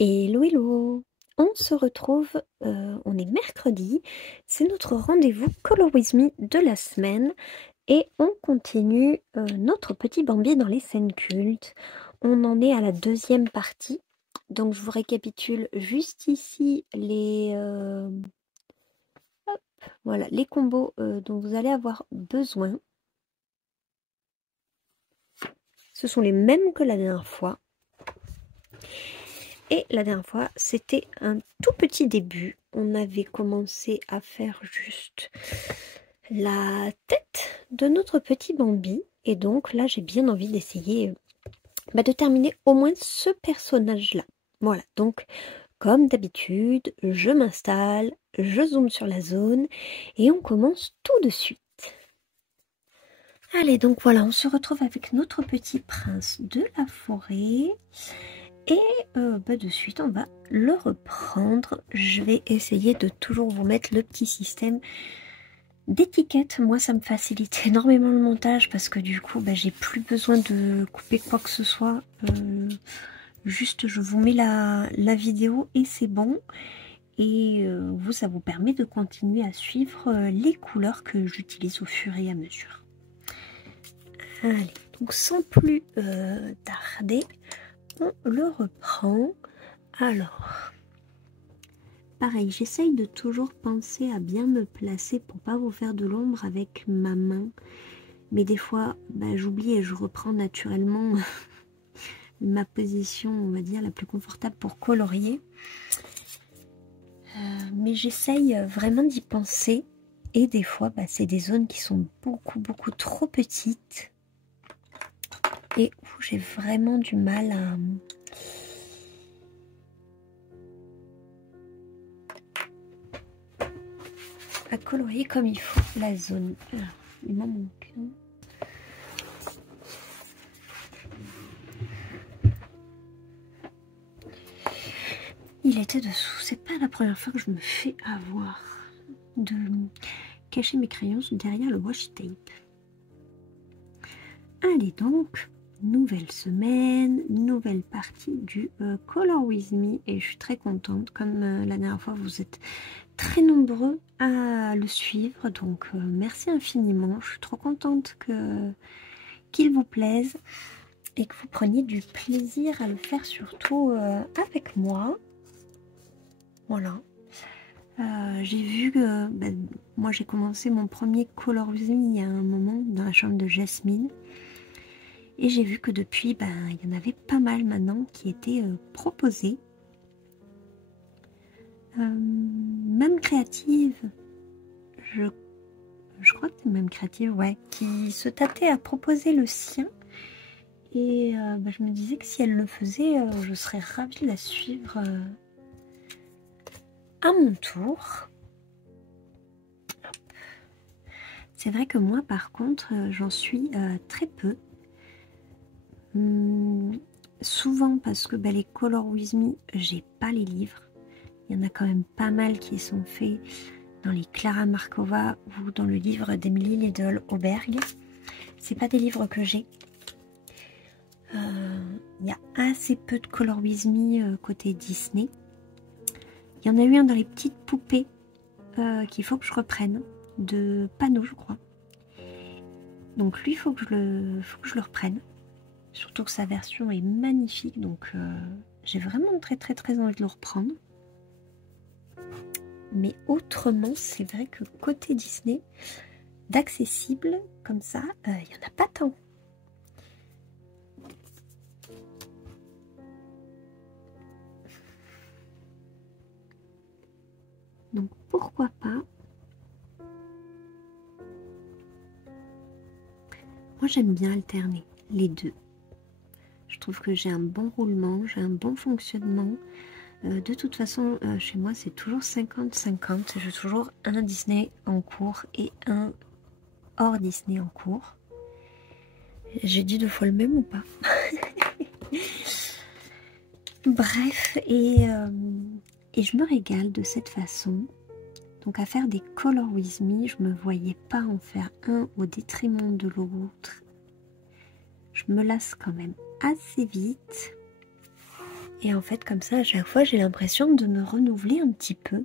Hello, hello! On se retrouve, on est mercredi, c'est notre rendez-vous Color With Me de la semaine et on continue notre petit Bambi dans les scènes cultes. On en est à la deuxième partie, donc je vous récapitule juste ici voilà, les combos dont vous allez avoir besoin. Ce sont les mêmes que la dernière fois. Et la dernière fois, c'était un tout petit début. On avait commencé à faire juste la tête de notre petit Bambi. Et donc là, j'ai bien envie d'essayer de terminer au moins ce personnage-là. Voilà, donc comme d'habitude, je m'installe, je zoome sur la zone et on commence tout de suite. Allez, donc voilà, on se retrouve avec notre petit prince de la forêt. Et de suite, on va le reprendre. Je vais essayer de toujours vous mettre le petit système d'étiquette. Moi, ça me facilite énormément le montage parce que du coup, j'ai plus besoin de couper quoi que ce soit. Juste, je vous mets la vidéo et c'est bon. Et vous, ça vous permet de continuer à suivre les couleurs que j'utilise au fur et à mesure. Allez, donc sans plus tarder, on le reprend. Alors, pareil, j'essaye de toujours penser à bien me placer pour pas vous faire de l'ombre avec ma main. Mais des fois, j'oublie et je reprends naturellement ma position, on va dire, la plus confortable pour colorier. Mais j'essaye vraiment d'y penser. Et des fois, c'est des zones qui sont beaucoup trop petites. Et où j'ai vraiment du mal à colorier comme il faut la zone. Alors, il m'en manque un. Il était dessous. C'est pas la première fois que je me fais avoir de cacher mes crayons derrière le washi tape. Allez donc, nouvelle semaine, nouvelle partie du Color With Me et je suis très contente. Comme la dernière fois, vous êtes très nombreux à le suivre, donc merci infiniment. Je suis trop contente qu'il vous plaise et que vous preniez du plaisir à le faire, surtout avec moi. Voilà. J'ai vu que moi j'ai commencé mon premier Color With Me il y a un moment dans la chambre de Jasmine et j'ai vu que depuis il y en avait pas mal maintenant qui étaient proposés, même créative, je crois que c'est même créative, ouais, qui se tâtait à proposer le sien et je me disais que si elle le faisait, je serais ravie de la suivre à mon tour. C'est vrai que moi par contre j'en suis très peu. Souvent parce que les Color With Me, j'ai pas les livres. Il y en a quand même pas mal qui sont faits dans les Clara Markova ou dans le livre d'Emily Liddell Auberg. C'est pas des livres que j'ai. Il y a assez peu de Color With Me côté Disney. Il y en a eu un dans les petites poupées qu'il faut que je reprenne, de Pano je crois. Donc lui, il faut que je le reprenne. Surtout que sa version est magnifique, donc j'ai vraiment très envie de le reprendre. Mais autrement, c'est vrai que côté Disney, d'accessible comme ça, il n'y en a pas tant. Donc pourquoi pas. Moi j'aime bien alterner les deux. Je trouve que j'ai un bon roulement, j'ai un bon fonctionnement. De toute façon, chez moi c'est toujours 50-50. J'ai toujours un Disney en cours et un hors Disney en cours. J'ai dit 2 fois le même ou pas? Bref, et je me régale de cette façon. Donc à faire des Color With Me, je me voyais pas en faire un au détriment de l'autre. Je me lasse quand même assez vite. Et en fait, comme ça, à chaque fois, j'ai l'impression de me renouveler un petit peu.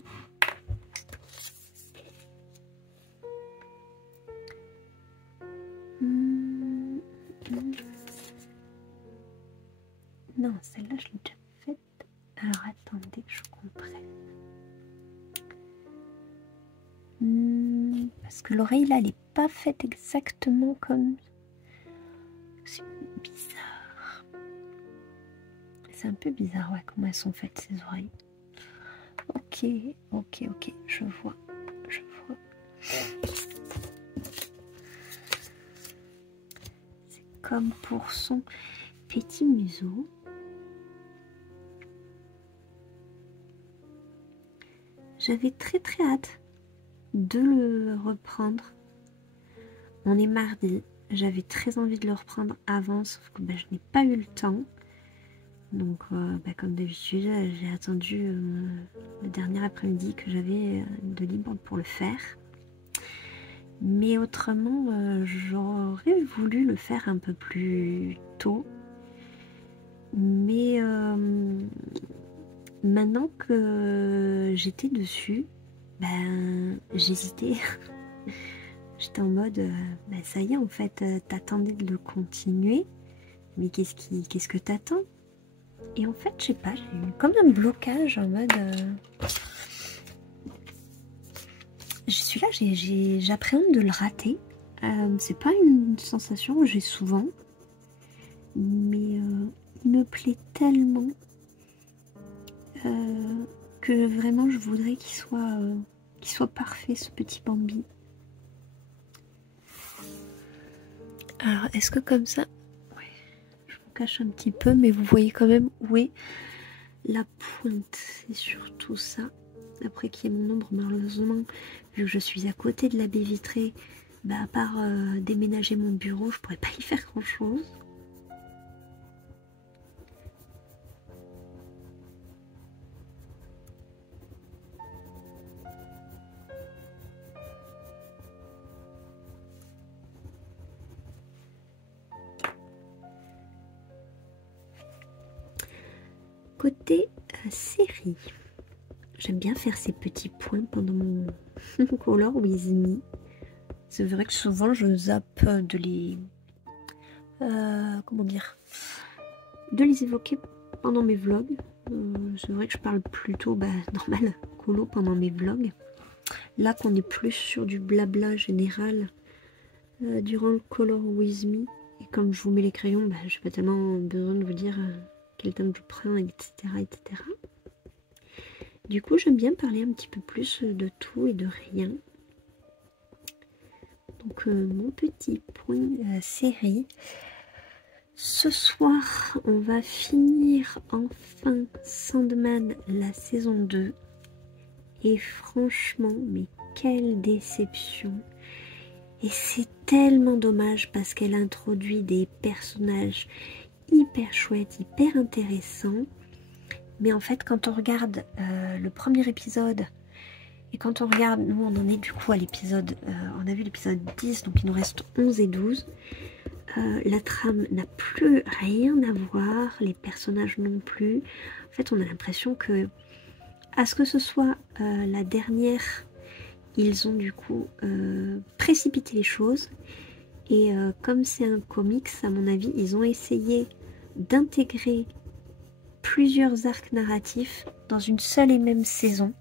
Non, celle-là, je l'ai déjà faite. Alors, attendez que je comprenne. Parce que l'oreille, là, elle n'est pas faite exactement comme... C'est bizarre. C'est un peu bizarre, ouais, comment elles sont faites, ces oreilles. Ok, je vois. C'est comme pour son petit museau. J'avais très hâte de le reprendre. On est mardi. J'avais très envie de le reprendre avant, sauf que je n'ai pas eu le temps. Donc, comme d'habitude, j'ai attendu le dernier après-midi que j'avais de libre pour le faire. Mais autrement, j'aurais voulu le faire un peu plus tôt. Mais maintenant que j'étais dessus, j'hésitais. J'étais en mode, ça y est, en fait, t'attendais de le continuer. Mais qu'est-ce que t'attends? Et en fait, je sais pas, j'ai eu comme un blocage en mode... Je suis là, j'appréhende de le rater. C'est pas une sensation que j'ai souvent. Mais il me plaît tellement que vraiment je voudrais qu'il soit parfait, ce petit Bambi. Alors, est-ce que comme ça... Ouais, je vous cache un petit peu, mais vous voyez quand même où est la pointe. C'est surtout ça. Après qu'il y ait mon ombre, malheureusement, vu que je suis à côté de la baie vitrée, à part déménager mon bureau, je pourrais pas y faire grand chose. Côté série, j'aime bien faire ces petits points pendant mon Color With Me. C'est vrai que souvent je zappe de les... comment dire, de les évoquer pendant mes vlogs. C'est vrai que je parle plutôt normal colo pendant mes vlogs. Là qu'on est plus sur du blabla général durant le Color With Me. Et comme je vous mets les crayons, j'ai pas tellement besoin de vous dire quel teint je prends, etc. Du coup, j'aime bien parler un petit peu plus de tout et de rien. Donc, mon petit point série. Ce soir, on va finir enfin Sandman, la saison 2. Et franchement, mais quelle déception! Et c'est tellement dommage parce qu'elle introduit des personnages hyper chouettes, hyper intéressants. Mais en fait, quand on regarde le premier épisode, et quand on regarde, nous on en est du coup à l'épisode, on a vu l'épisode 10, donc il nous reste 11 et 12. La trame n'a plus rien à voir, les personnages non plus. En fait, on a l'impression que, à ce que ce soit la dernière, ils ont du coup précipité les choses. Et comme c'est un comics, à mon avis, ils ont essayé d'intégrer plusieurs arcs narratifs dans une seule et même saison.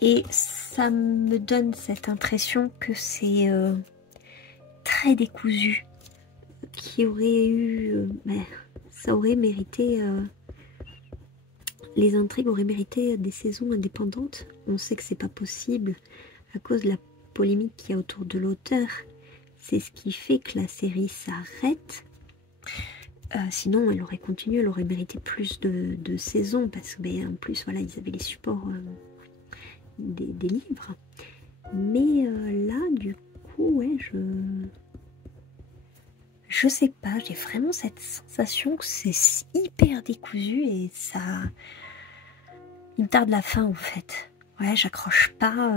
Et ça me donne cette impression que c'est très décousu, qui aurait eu... ça aurait mérité... les intrigues auraient mérité des saisons indépendantes. On sait que c'est pas possible à cause de la polémique qu'il y a autour de l'auteur. C'est ce qui fait que la série s'arrête. Sinon, elle aurait continué, elle aurait mérité plus de saisons parce que, en plus, voilà, ils avaient les supports des livres. Mais là, du coup, ouais, je sais pas, j'ai vraiment cette sensation que c'est hyper décousu et ça... Il me tarde la fin, en fait. Ouais, j'accroche pas.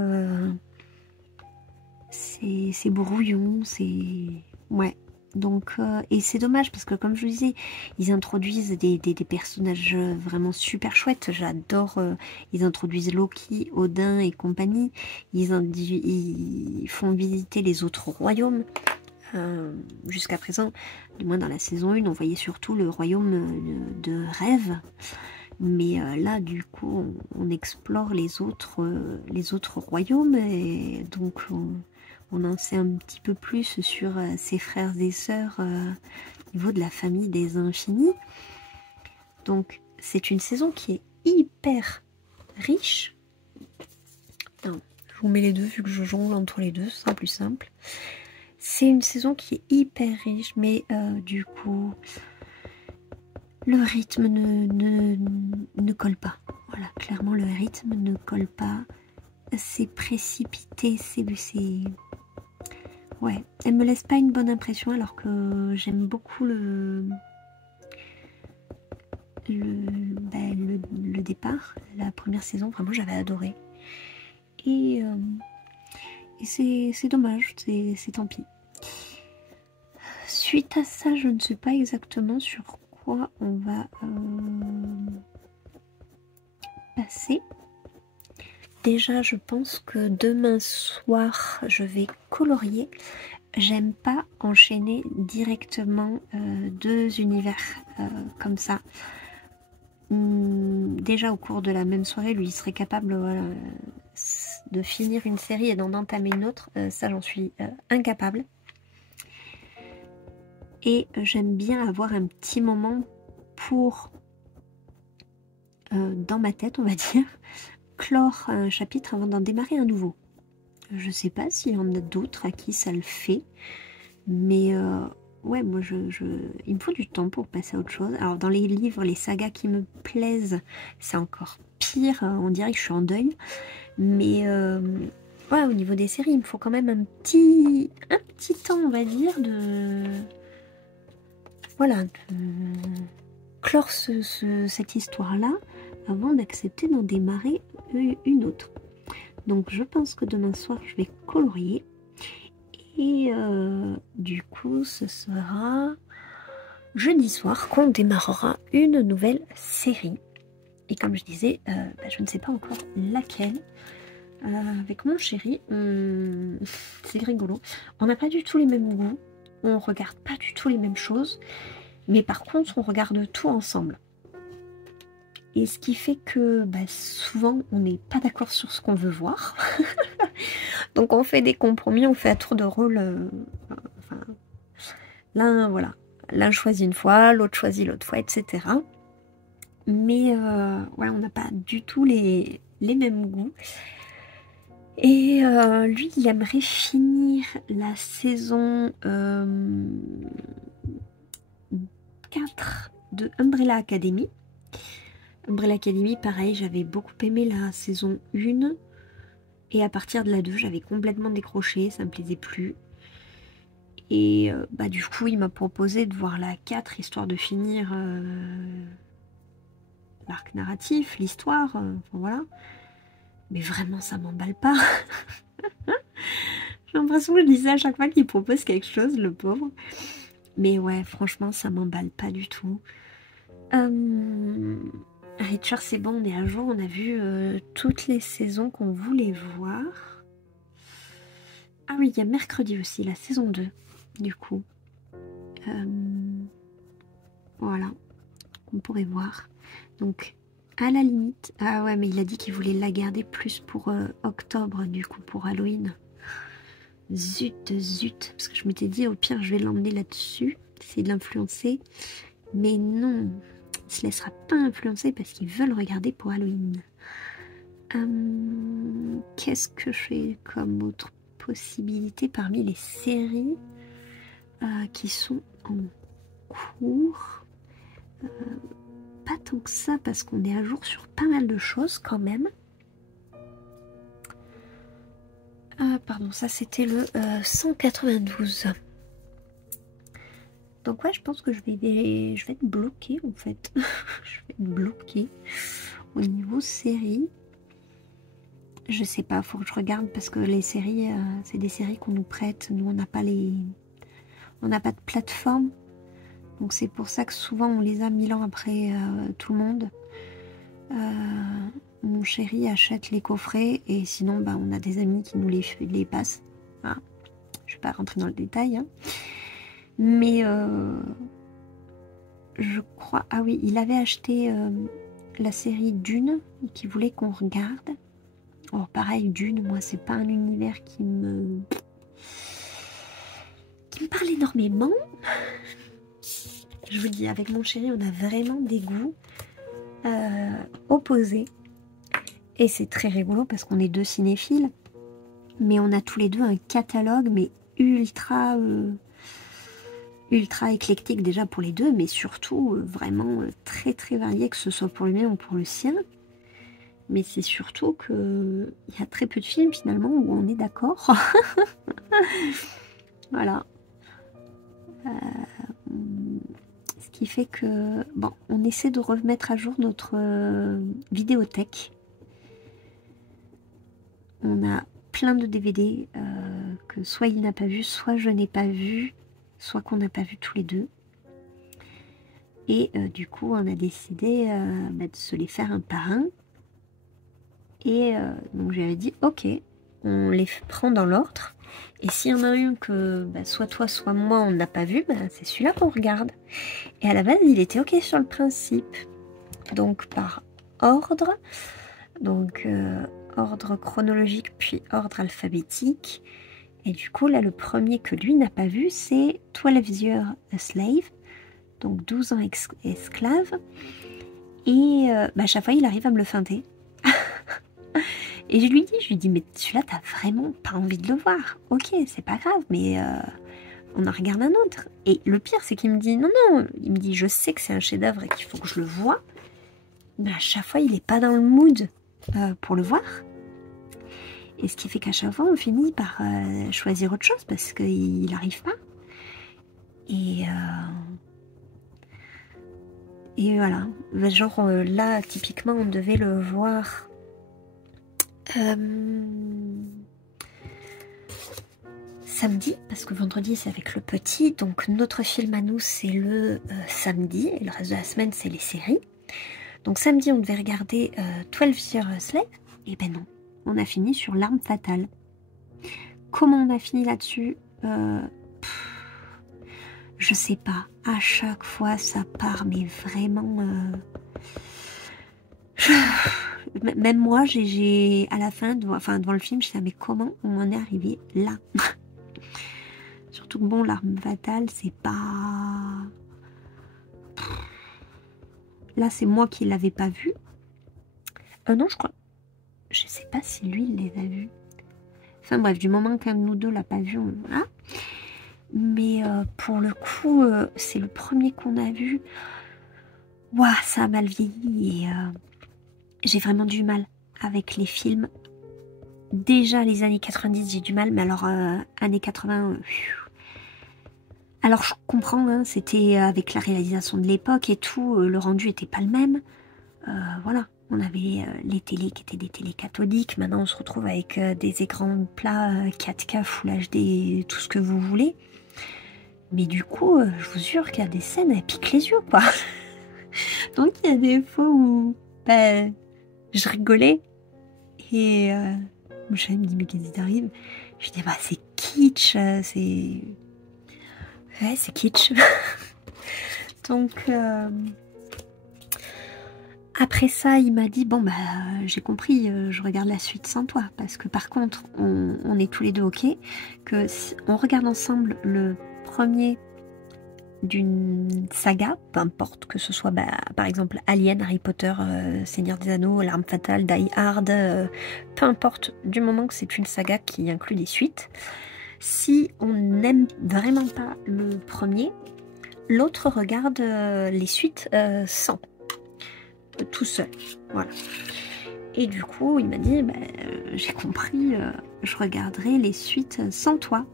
C'est brouillon, c'est... Ouais. Donc, et c'est dommage parce que comme je vous disais, ils introduisent des personnages vraiment super chouettes. J'adore, ils introduisent Loki, Odin et compagnie. Ils font visiter les autres royaumes. Jusqu'à présent, du moins dans la saison 1, on voyait surtout le royaume de Rêve. Mais là, du coup, on explore les autres royaumes et donc on en sait un petit peu plus sur ses frères et sœurs au niveau de la famille des Infinis. Donc, c'est une saison qui est hyper riche. Non, je vous mets les deux vu que je jongle entre les deux, ce sera plus simple. C'est une saison qui est hyper riche, mais du coup, le rythme ne colle pas. Voilà, clairement, le rythme ne colle pas. C'est précipité, c'est... Ouais, elle me laisse pas une bonne impression alors que j'aime beaucoup le départ, la première saison, vraiment j'avais adoré. Et c'est dommage, c'est tant pis. Suite à ça, je ne sais pas exactement sur quoi on va passer. Déjà, je pense que demain soir, je vais colorier. J'aime pas enchaîner directement deux univers comme ça. Déjà, au cours de la même soirée, lui, il serait capable de finir une série et d'en entamer une autre. Ça, j'en suis incapable. Et j'aime bien avoir un petit moment pour, dans ma tête, on va dire, clore un chapitre avant d'en démarrer un nouveau. Je sais pas s'il y en a d'autres à qui ça le fait, mais ouais, moi il me faut du temps pour passer à autre chose. Alors dans les livres, les sagas qui me plaisent, c'est encore pire, on dirait que je suis en deuil, mais ouais, au niveau des séries, il me faut quand même un petit temps, on va dire, de clore cette histoire-là avant d'accepter d'en démarrer une autre. Donc je pense que demain soir je vais colorier et du coup ce sera jeudi soir qu'on démarrera une nouvelle série. Et comme je disais, je ne sais pas encore laquelle. Avec mon chéri, c'est rigolo. On n'a pas du tout les mêmes goûts, on regarde pas du tout les mêmes choses, mais par contre on regarde tout ensemble. Et ce qui fait que souvent on n'est pas d'accord sur ce qu'on veut voir. Donc on fait des compromis, on fait à tour de rôle. L'un choisit une fois, l'autre choisit l'autre fois, etc. Mais ouais, on n'a pas du tout les mêmes goûts. Et lui, il aimerait finir la saison 4 de Umbrella Academy. Umbrella Academy, pareil, j'avais beaucoup aimé la saison 1. Et à partir de la 2, j'avais complètement décroché, ça me plaisait plus. Et du coup, il m'a proposé de voir la 4, histoire de finir l'arc narratif, l'histoire, voilà. Mais vraiment, ça m'emballe pas. J'ai l'impression que je dis ça à chaque fois qu'il propose quelque chose, le pauvre. Mais ouais, franchement, ça m'emballe pas du tout. Richard, c'est bon, on est à jour, on a vu toutes les saisons qu'on voulait voir. Ah oui, il y a mercredi aussi, la saison 2, du coup. Voilà, on pourrait voir. Donc, à la limite... Ah ouais, mais il a dit qu'il voulait la garder plus pour octobre, du coup, pour Halloween. Zut. Parce que je m'étais dit, au pire, je vais l'emmener là-dessus, essayer de l'influencer. Mais non, il ne se laissera pas influencer parce qu'ils veulent regarder pour Halloween. Qu'est-ce que je fais comme autre possibilité parmi les séries qui sont en cours? Pas tant que ça parce qu'on est à jour sur pas mal de choses quand même. Pardon, ça c'était le 192. Donc ouais, je pense que je vais être bloquée en fait. Je vais être bloquée au niveau série. Je sais pas, faut que je regarde parce que les séries, c'est des séries qu'on nous prête. Nous, on n'a pas les... On n'a pas de plateforme. Donc c'est pour ça que souvent on les a 1000 ans après tout le monde. Mon chéri achète les coffrets et sinon bah, on a des amis qui nous les passent. Voilà. Je ne vais pas rentrer dans le détail. Hein. Mais je crois... Ah oui, il avait acheté la série Dune qui voulait qu'on regarde. Oh, pareil, Dune, moi c'est pas un univers qui me parle énormément. Je vous dis, avec mon chéri, on a vraiment des goûts opposés. Et c'est très rigolo parce qu'on est deux cinéphiles. Mais on a tous les deux un catalogue, mais ultra éclectique déjà pour les deux, mais surtout vraiment très très varié, que ce soit pour le mien ou pour le sien. Mais c'est surtout qu'il y a très peu de films finalement où on est d'accord. Voilà. Ce qui fait que, bon, on essaie de remettre à jour notre vidéothèque. On a plein de DVD que soit il n'a pas vu, soit je n'ai pas vu, soit qu'on n'a pas vu tous les deux. Et du coup, on a décidé de se les faire un par un. Et donc, j'avais dit, ok, on les prend dans l'ordre. Et s'il y en a un que soit toi, soit moi, on n'a pas vu, c'est celui-là qu'on regarde. Et à la base, il était ok sur le principe. Donc, par ordre. Donc, ordre chronologique, puis ordre alphabétique. Et du coup, là, le premier que lui n'a pas vu, c'est 12 Years a Slave. Donc, 12 ans esclave. Et à chaque fois, il arrive à me le feinter. Et je lui dis, mais celui-là, t'as vraiment pas envie de le voir. Ok, c'est pas grave, mais on en regarde un autre. Et le pire, c'est qu'il me dit, non, il me dit, je sais que c'est un chef-d'œuvre et qu'il faut que je le voie. Mais à chaque fois, il est pas dans le mood pour le voir. Et ce qui fait qu'à chaque fois, on finit par choisir autre chose parce qu'il n'arrive pas. Et voilà. Genre là, typiquement, on devait le voir... samedi, parce que vendredi c'est avec le petit, donc notre film à nous c'est le samedi, et le reste de la semaine c'est les séries. Donc samedi on devait regarder 12 Years a Slave, et ben non, on a fini sur L'Arme Fatale. Comment on a fini là-dessus je sais pas, à chaque fois ça part, mais vraiment... Même moi, j'ai à la fin, devant le film, je disais, mais comment on en est arrivé là? Surtout que bon, L'Arme Fatale, c'est pas... Là, c'est moi qui l'avais pas vu. Non, je crois... Je sais pas si lui, il les a vus. Enfin bref, du moment qu'un de nous deux l'a pas vu, voilà. Mais pour le coup, c'est le premier qu'on a vu. Ouah, ça a mal vieilli et... j'ai vraiment du mal avec les films. Déjà les années 90 j'ai du mal, mais alors années 80... Alors je comprends, hein, c'était avec la réalisation de l'époque et tout, le rendu était pas le même. Voilà, on avait les télés qui étaient des télés cathodiques, maintenant on se retrouve avec des écrans plats 4K, Full HD, tout ce que vous voulez. Mais du coup, je vous jure qu'il y a des scènes, elles piquent les yeux, quoi. Donc il y a des fois où... je rigolais et mon chéri me dit mais qu'est-ce qui t'arrive? Je dis c'est kitsch, c'est kitsch. Donc après ça il m'a dit bon j'ai compris, je regarde la suite sans toi parce que par contre on est tous les deux ok que si on regarde ensemble le premier d'une saga, peu importe que ce soit par exemple Alien, Harry Potter, Seigneur des Anneaux, L'Arme Fatale, Die Hard, peu importe, du moment que c'est une saga qui inclut des suites. Si on n'aime vraiment pas le premier, l'autre regarde les suites sans, tout seul, voilà. Et du coup il m'a dit j'ai compris, je regarderai les suites sans toi.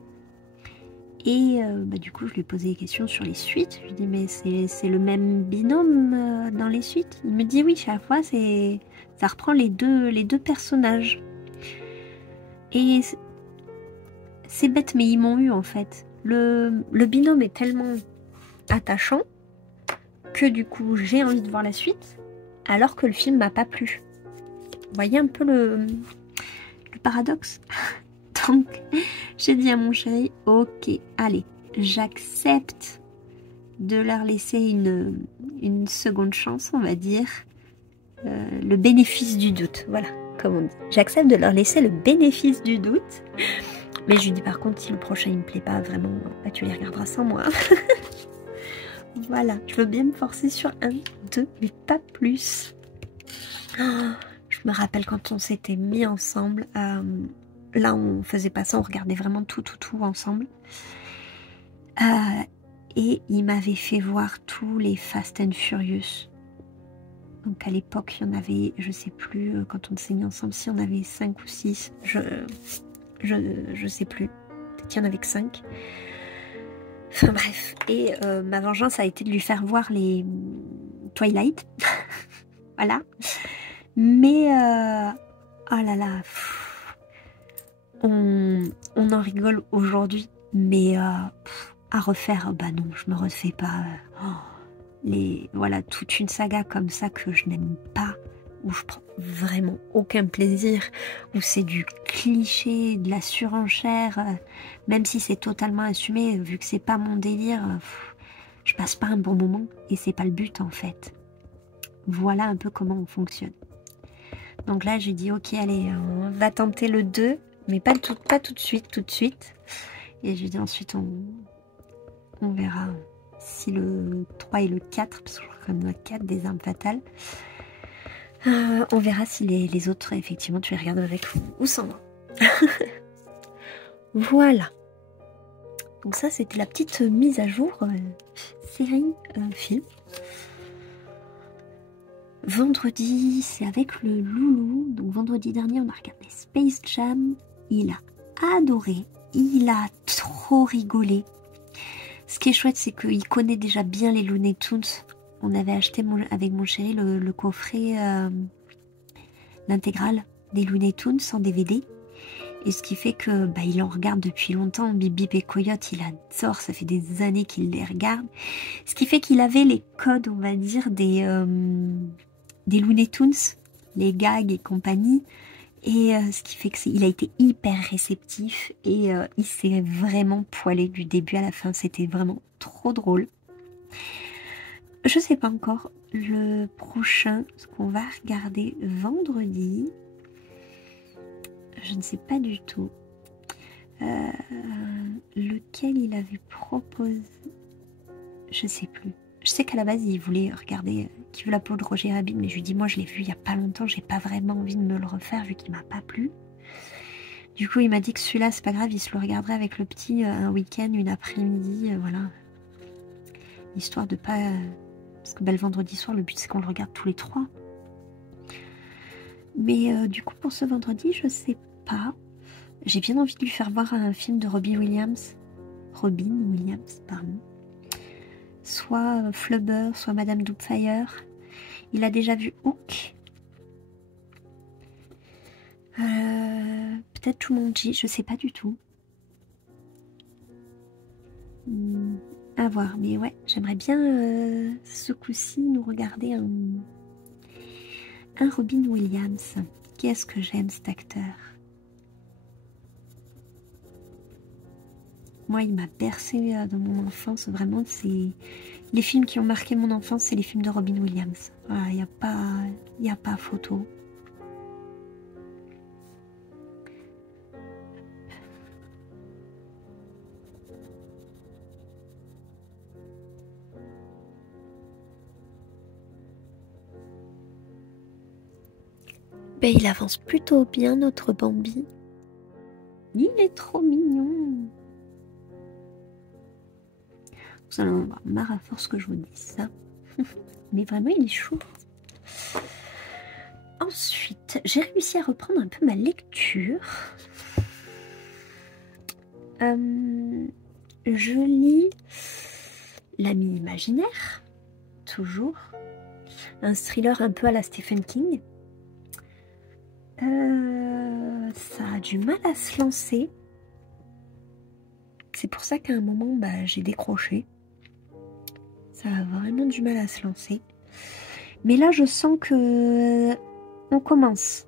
Et du coup, je lui ai posé des questions sur les suites. Je lui ai dit, mais c'est le même binôme dans les suites? Il me dit, oui, chaque fois, ça reprend les deux personnages. Et c'est bête, mais ils m'ont eu, en fait. le binôme est tellement attachant que du coup j'ai envie de voir la suite alors que le film m'a pas plu. Vous voyez un peu le paradoxe. Donc j'ai dit à mon chéri, ok, allez, j'accepte de leur laisser une seconde chance, on va dire, le bénéfice du doute, voilà, comme on dit. J'accepte de leur laisser le bénéfice du doute, mais je lui dis par contre, si le prochain il me plaît pas vraiment, bah, tu les regarderas sans moi. Voilà, je veux bien me forcer sur un, deux, mais pas plus. Oh, je me rappelle quand on s'était mis ensemble, là on faisait pas ça, on regardait vraiment tout ensemble. Et il m'avait fait voir tous les Fast and Furious. Donc à l'époque, il y en avait, je sais plus, quand on s'est mis ensemble, si on avait 5 ou 6, je sais plus. Peut-être qu'il y en avait que 5. Enfin bref. Et ma vengeance a été de lui faire voir les Twilight. Voilà. Mais, oh là là, on en rigole aujourd'hui. Mais à refaire, bah non, je me refais pas. Voilà, toute une saga comme ça que je n'aime pas, où je prends vraiment aucun plaisir, où c'est du cliché, de la surenchère, même si c'est totalement assumé, vu que c'est pas mon délire, je passe pas un bon moment et c'est pas le but en fait. Voilà un peu comment on fonctionne. Donc là j'ai dit ok, allez, on va tenter le 2, mais pas tout de suite. Et j'ai dit ensuite on verra si le 3 et le 4, parce que je crois qu'on a 4 des armes fatales, on verra si les autres, effectivement, tu les regardes avec ou sans moi. Voilà. Donc ça, c'était la petite mise à jour série film. Vendredi, c'est avec le loulou. Donc vendredi dernier, on a regardé Space Jam. Il a adoré. Il a trop rigolé. Ce qui est chouette, c'est qu'il connaît déjà bien les Looney Tunes. On avait acheté avec mon chéri le coffret, l'intégrale des Looney Tunes en DVD. Et ce qui fait que bah, il en regarde depuis longtemps. Bip Bip et Coyote, il adore. Ça fait des années qu'il les regarde. Ce qui fait qu'il avait les codes, on va dire, des Looney Tunes, les gags et compagnie. Et ce qui fait qu'il a été hyper réceptif et il s'est vraiment poilé du début à la fin. C'était vraiment trop drôle. Je sais pas encore le prochain, ce qu'on va regarder vendredi. Je ne sais pas du tout. Lequel il avait proposé. Je sais plus. Je sais qu'à la base il voulait regarder Qui veut la peau de Roger Rabbit, mais je lui dis moi je l'ai vu il y a pas longtemps, j'ai pas vraiment envie de me le refaire vu qu'il m'a pas plu. Du coup il m'a dit que celui-là c'est pas grave, il se le regarderait avec le petit un week-end, une après-midi, voilà. Histoire de pas... parce que bah, le vendredi soir le but c'est qu'on le regarde tous les trois. Mais du coup pour ce vendredi je sais pas. J'ai bien envie de lui faire voir un film de Robin Williams, pardon. Soit Flubber, soit Madame Doubtfire. Il a déjà vu Hook. Peut-être Jumanji, je sais pas du tout. À voir, mais ouais, j'aimerais bien ce coup-ci nous regarder un Robin Williams. Qu'est-ce que j'aime cet acteur. Moi, il m'a bercé dans mon enfance. Vraiment, c'est les films qui ont marqué mon enfance, c'est les films de Robin Williams. Voilà, il n'y a pas photo. Ben, il avance plutôt bien, notre Bambi. Il est trop mignon. Vous allez en avoir marre à force que je vous dise ça. Mais vraiment, il est chou. Ensuite, j'ai réussi à reprendre un peu ma lecture. Je lis L'ami imaginaire, toujours. Un thriller un peu à la Stephen King. Ça a du mal à se lancer. C'est pour ça qu'à un moment, bah, j'ai décroché. Ça a vraiment du mal à se lancer. Mais là, je sens que on commence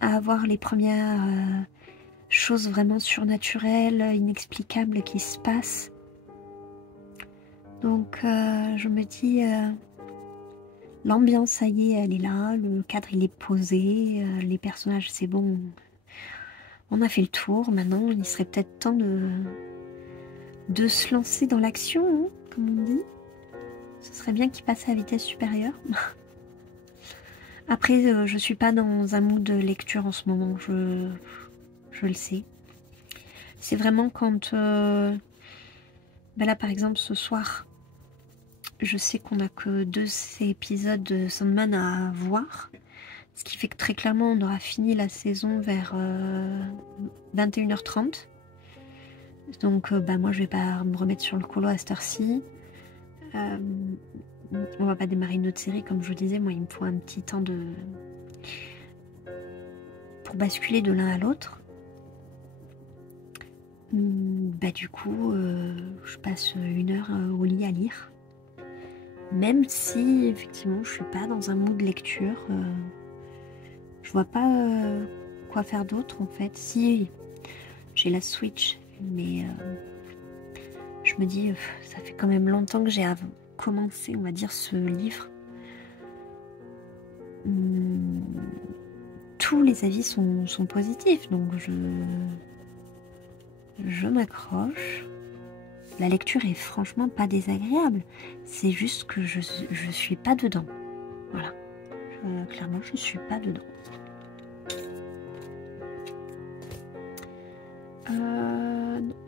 à avoir les premières choses vraiment surnaturelles, inexplicables qui se passent. Donc, je me dis, l'ambiance, ça y est, elle est là, le cadre, il est posé, les personnages, c'est bon. On a fait le tour, maintenant, il serait peut-être temps de se lancer dans l'action, hein, comme on dit. Ce serait bien qu'il passe à vitesse supérieure. Après, je suis pas dans un mood de lecture en ce moment, je le sais. C'est vraiment quand... ben là, par exemple, ce soir, je sais qu'on n'a que 2 épisodes de Sandman à voir. Ce qui fait que très clairement, on aura fini la saison vers 21h30. Donc, bah, moi, je vais pas me remettre sur le colo à cette heure-ci. On va pas démarrer une autre série, comme je vous disais. Moi, il me faut un petit temps pour basculer de l'un à l'autre. Bah, du coup, je passe 1 heure au lit à lire. Même si, effectivement, je suis pas dans un mood lecture. Je vois pas quoi faire d'autre, en fait. Si, j'ai la Switch, mais je me dis, ça fait quand même longtemps que j'ai commencé, on va dire, ce livre. Tous les avis sont positifs, donc je m'accroche. La lecture est franchement pas désagréable. C'est juste que je suis pas dedans. Voilà. Clairement, je suis pas dedans.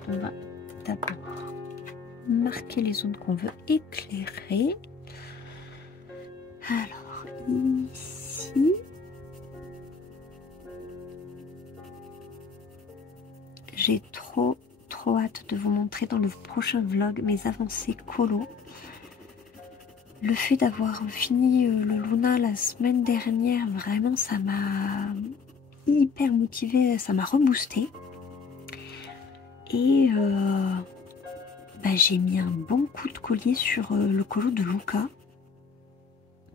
On va d'abord marquer les zones qu'on veut éclairer. Alors, ici... J'ai trop hâte de vous montrer dans le prochain vlog mes avancées colo. Le fait d'avoir fini le Luna la semaine dernière, vraiment ça m'a hyper motivée, ça m'a reboosté. Et bah, j'ai mis un bon coup de collier sur le colo de Luca.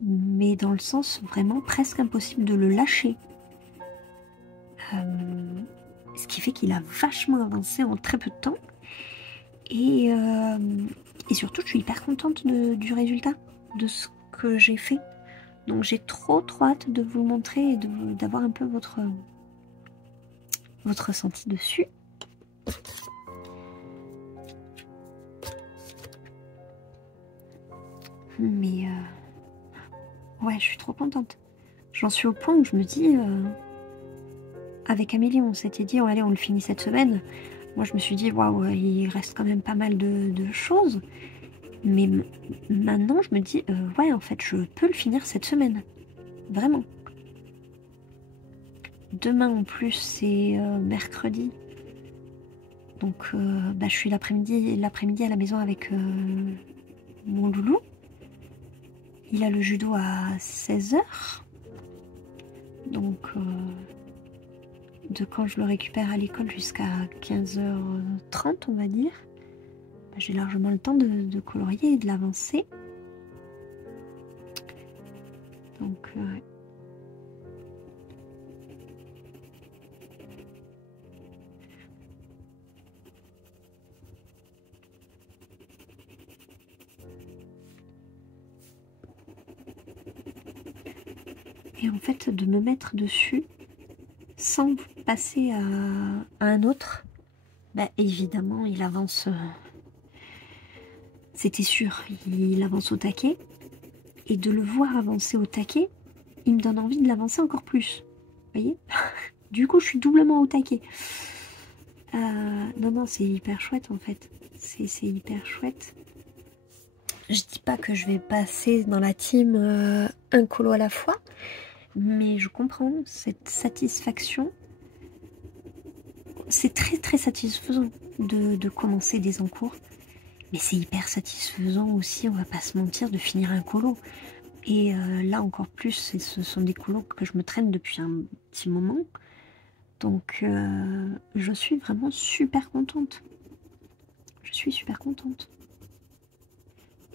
Mais dans le sens vraiment presque impossible de le lâcher. Ce qui fait qu'il a vachement avancé en très peu de temps. Et surtout, je suis hyper contente du résultat, de ce que j'ai fait. Donc j'ai trop hâte de vous le montrer et d'avoir un peu votre ressenti dessus. Mais ouais, je suis trop contente. J'en suis au point où je me dis... avec Amélie, on s'était dit, oh, allez, on le finit cette semaine. Moi, je me suis dit, waouh, il reste quand même pas mal de choses. Mais maintenant, je me dis, ouais, en fait, je peux le finir cette semaine. Vraiment. Demain, en plus, c'est mercredi. Donc, bah, je suis l'après-midi à la maison avec mon loulou. Il a le judo à 16h. Donc... de quand je le récupère à l'école jusqu'à 15h30, on va dire, bah, j'ai largement le temps de colorier et de l'avancer. Donc, et en fait, de me mettre dessus sans passer à un autre, bah, évidemment, il avance. C'était sûr, il avance au taquet. Et de le voir avancer au taquet, il me donne envie de l'avancer encore plus. Vous voyez? Du coup, je suis doublement au taquet. Non, c'est hyper chouette en fait. C'est hyper chouette. Je dis pas que je vais passer dans la team un colo à la fois, mais je comprends cette satisfaction. C'est très satisfaisant de commencer des encours, mais c'est hyper satisfaisant aussi, on va pas se mentir, de finir un colo. Et là encore plus, ce sont des colos que je me traîne depuis un petit moment. Donc je suis vraiment super contente. Je suis super contente.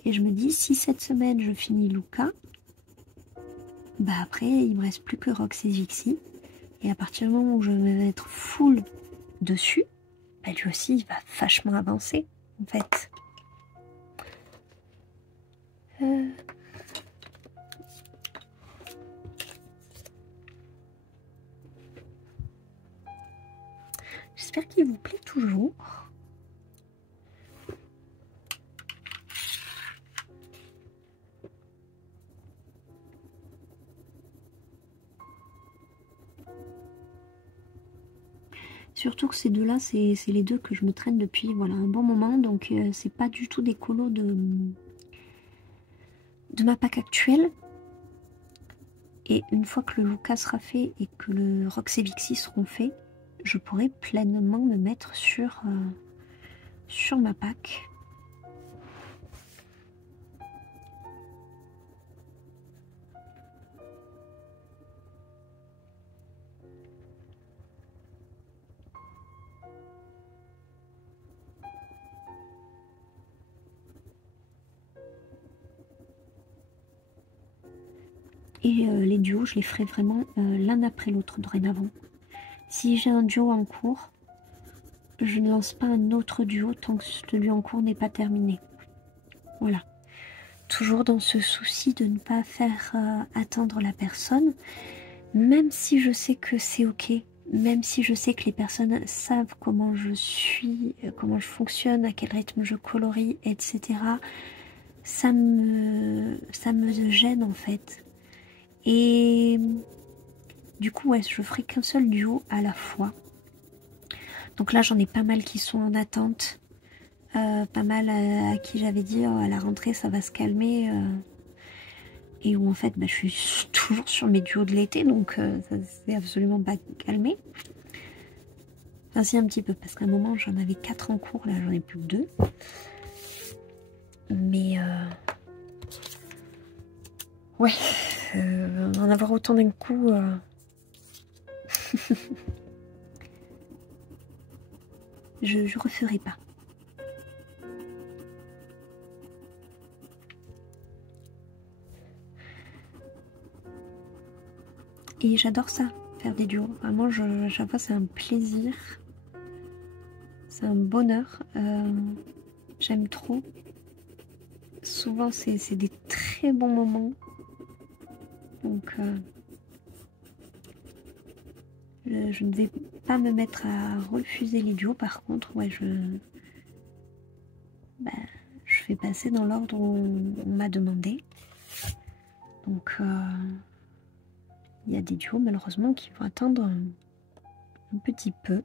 Et je me dis, si cette semaine je finis Luca, bah après il me reste plus que Rox et Vixie. Et à partir du moment où je vais être full dessus, bah lui aussi il va vachement avancer en fait. J'espère qu'il vous plaît toujours. Surtout que ces deux-là, c'est les deux que je me traîne depuis voilà, un bon moment. Donc c'est pas du tout des colos de ma pack actuelle. Et une fois que le Luca sera fait et que le Rox et Vixie seront faits, je pourrai pleinement me mettre sur ma pack. Et les duos, je les ferai vraiment l'un après l'autre dorénavant. Si j'ai un duo en cours, je ne lance pas un autre duo tant que celui en cours n'est pas terminé. Voilà. Toujours dans ce souci de ne pas faire attendre la personne, même si je sais que c'est ok, même si je sais que les personnes savent comment je suis, comment je fonctionne, à quel rythme je colorie, etc. Ça me gêne en fait. Et du coup, ouais, je ferai qu'un seul duo à la fois. Donc là, j'en ai pas mal qui sont en attente. Pas mal à qui j'avais dit à la rentrée, ça va se calmer. Et où en fait, bah, je suis toujours sur mes duos de l'été, donc ça s'est absolument pas calmé. Enfin, si, un petit peu, parce qu'à un moment, j'en avais 4 en cours, là, j'en ai plus que 2. Mais ouais, en avoir autant d'un coup... je referai pas. Et j'adore ça, faire des duos. Vraiment, chaque fois, c'est un plaisir. C'est un bonheur. J'aime trop. Souvent, c'est des très bons moments. Donc, je ne vais pas me mettre à refuser les duos. Par contre, ouais, je fais passer dans l'ordre où on m'a demandé. Donc, il y a des duos, malheureusement, qui vont attendre un petit peu.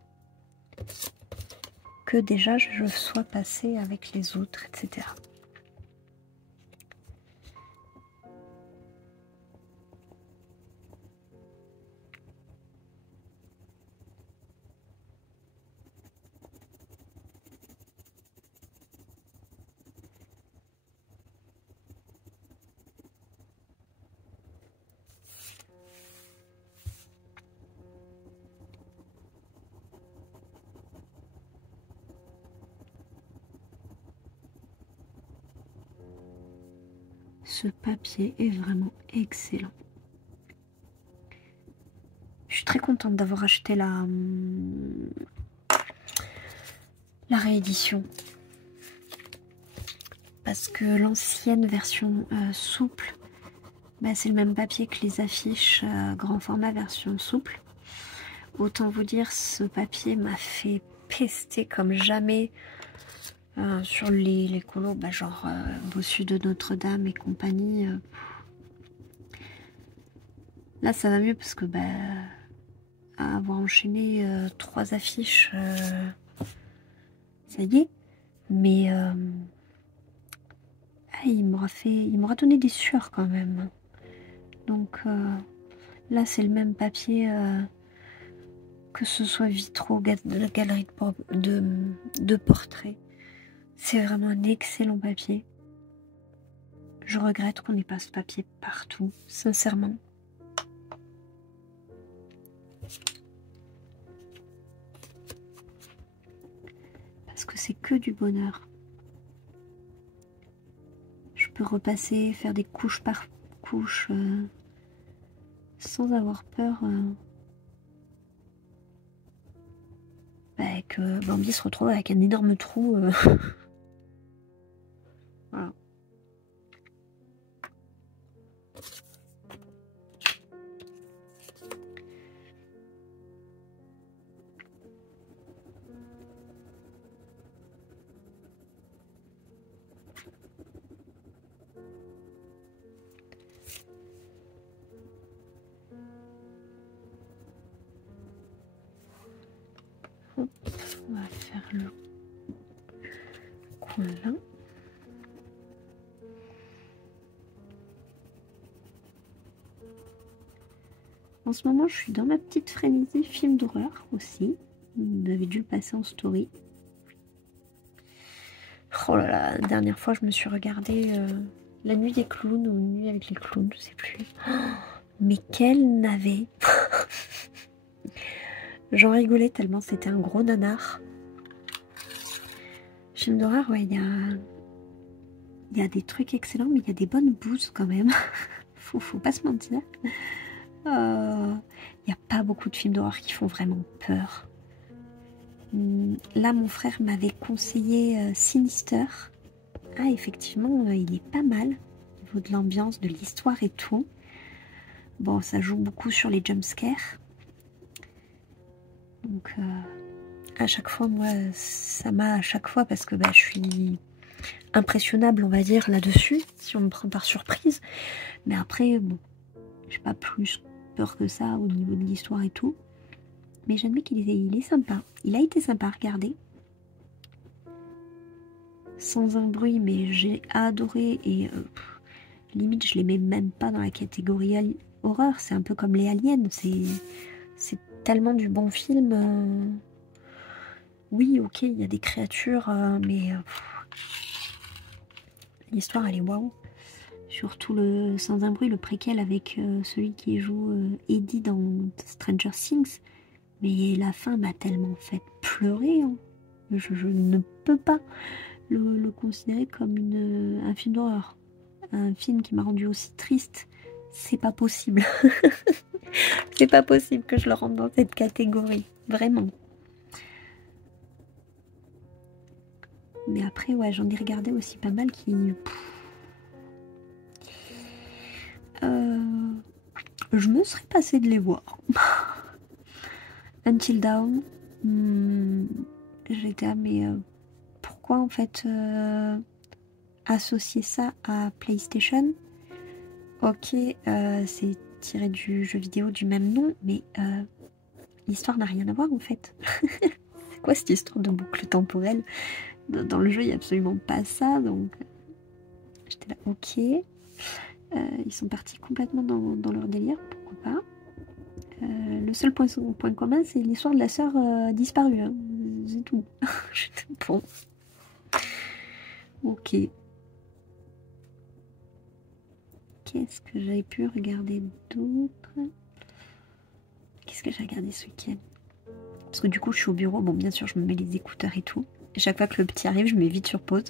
Que déjà, je sois passée avec les autres, etc. Ce papier est vraiment excellent. Je suis très contente d'avoir acheté la réédition. Parce que l'ancienne version souple, bah, c'est le même papier que les affiches grand format version souple. Autant vous dire, ce papier m'a fait pester comme jamais sur les colos, bah, genre Bossu de Notre-Dame et compagnie. Là, ça va mieux parce que bah, avoir enchaîné 3 affiches, ça y est. Mais il m'aura donné des sueurs quand même. Donc là, c'est le même papier. Que ce soit vitraux, galerie de portraits. C'est vraiment un excellent papier. Je regrette qu'on n'ait pas ce papier partout, sincèrement. Parce parce que c'est que du bonheur. Je peux repasser, faire des couches par couches sans avoir peur que Bambi se retrouve avec un énorme trou. Voilà. Hop, on va faire le coin là. En ce moment, je suis dans ma petite frénésie film d'horreur aussi. Vous avez dû le passer en story. Oh là là, la dernière fois, je me suis regardée La Nuit des clowns ou Une nuit avec les clowns, je sais plus. Oh, mais quel navet. J'en rigolais tellement c'était un gros nanar. Film d'horreur, ouais, il y a des trucs excellents, mais il y a des bonnes bouses quand même. faut pas se mentir. Il n'y a pas beaucoup de films d'horreur qui font vraiment peur. Là, mon frère m'avait conseillé Sinister. Ah, effectivement, il est pas mal au niveau de l'ambiance, de l'histoire et tout. Bon, ça joue beaucoup sur les jumpscares. Donc, à chaque fois, moi, ça m'a à chaque fois parce que je suis impressionnable, on va dire, là-dessus, si on me prend par surprise. Mais après, bon, j'ai pas plus peur que ça au niveau de l'histoire et tout. Mais j'admets qu'il est sympa. Il a été sympa à regarder. Sans un bruit, mais j'ai adoré et limite, je les mets même pas dans la catégorie horreur. C'est un peu comme les aliens. C'est tellement du bon film. Oui, ok, il y a des créatures, mais l'histoire, elle est waouh. Surtout le Sans un bruit, le préquel avec celui qui joue Eddie dans Stranger Things. Mais la fin m'a tellement fait pleurer. Hein. Je ne peux pas le considérer comme un film d'horreur. Un film qui m'a rendu aussi triste. C'est pas possible. C'est pas possible que je le rentre dans cette catégorie. Vraiment. Mais après, ouais, j'en ai regardé aussi pas mal qui... je me serais passée de les voir. Until Dawn. J'étais mais pourquoi en fait associer ça à PlayStation? Ok, c'est tiré du jeu vidéo du même nom, mais l'histoire n'a rien à voir en fait. C'est quoi cette histoire de boucle temporelle? Dans le jeu, il n'y a absolument pas ça, donc j'étais là, ok. Ils sont partis complètement dans leur délire, pourquoi pas. Le seul point commun, c'est l'histoire de la sœur disparue. Hein. C'est tout. Bon. Ok. Qu'est-ce que j'avais pu regarder d'autre? Qu'est-ce que j'ai regardé ce week-end? Parce que du coup, je suis au bureau. Bon, bien sûr, je me mets les écouteurs et tout. Et chaque fois que le petit arrive, je mets vite sur pause.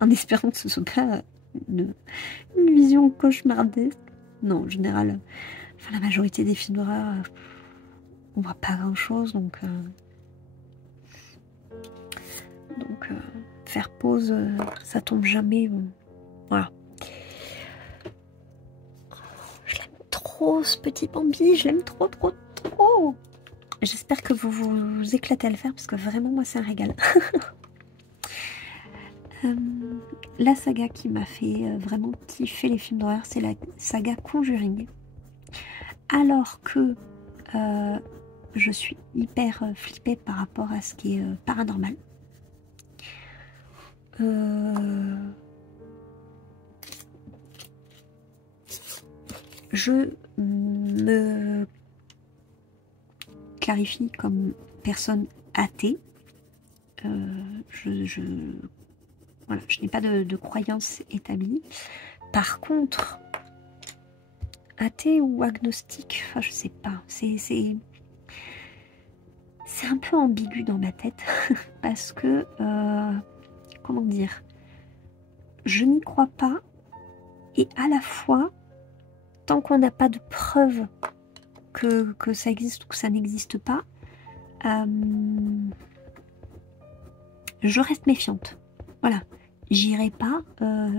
En espérant que ce soit pas une vision cauchemardesque. Non, en général, la majorité des films d'horreur, on voit pas grand-chose. Donc faire pause, ça tombe jamais. Voilà. Je l'aime trop, ce petit Bambi. Je l'aime trop, trop, trop. J'espère que vous vous éclatez à le faire parce que vraiment, moi, c'est un régal. La saga qui m'a fait vraiment kiffer les films d'horreur, c'est la saga Conjuring. Alors que je suis hyper flippée par rapport à ce qui est paranormal. Je me clarifie comme personne athée. Voilà, je n'ai pas de croyance établie. Par contre, athée ou agnostique, enfin je sais pas. c'est un peu ambigu dans ma tête parce que, comment dire, je n'y crois pas et à la fois, tant qu'on n'a pas de preuves que ça existe ou que ça n'existe pas, je reste méfiante. Voilà. J'irai pas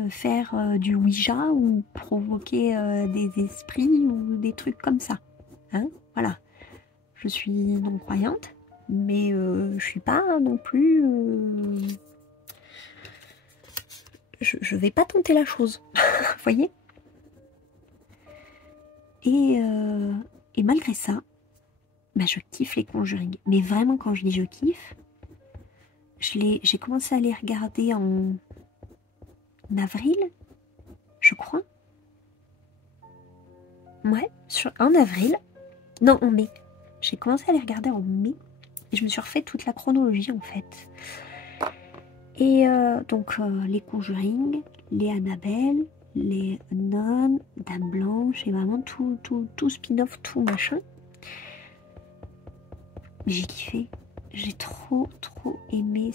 faire du Ouija ou provoquer des esprits ou des trucs comme ça. Hein, voilà. Je suis non-croyante, mais je suis pas non plus... je vais pas tenter la chose. Vous voyez? Et malgré ça, bah, je kiffe les Conjuring. Mais vraiment, quand je dis je kiffe, j'ai commencé à les regarder en avril, je crois. Ouais, en avril. Non, en mai. J'ai commencé à les regarder en mai. Et je me suis refait toute la chronologie, en fait. Et donc, les Conjuring, les Annabelle, les Nonnes, Dame Blanche, et vraiment tout spin-off, tout machin. J'ai kiffé. J'ai trop aimé.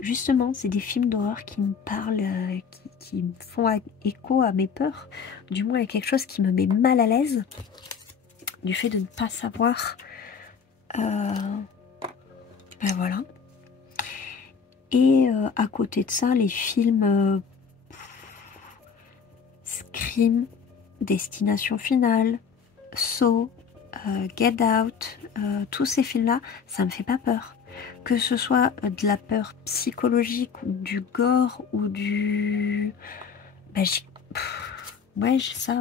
Justement, c'est des films d'horreur qui me parlent, qui me font écho à mes peurs. Du moins, à quelque chose qui me met mal à l'aise. Du fait de ne pas savoir. Ben voilà. Et à côté de ça, les films Scream, Destination Finale, Saw, Get Out, tous ces films-là, ça me fait pas peur. Que ce soit de la peur psychologique ou du gore ou du... Ben, ouais, ça...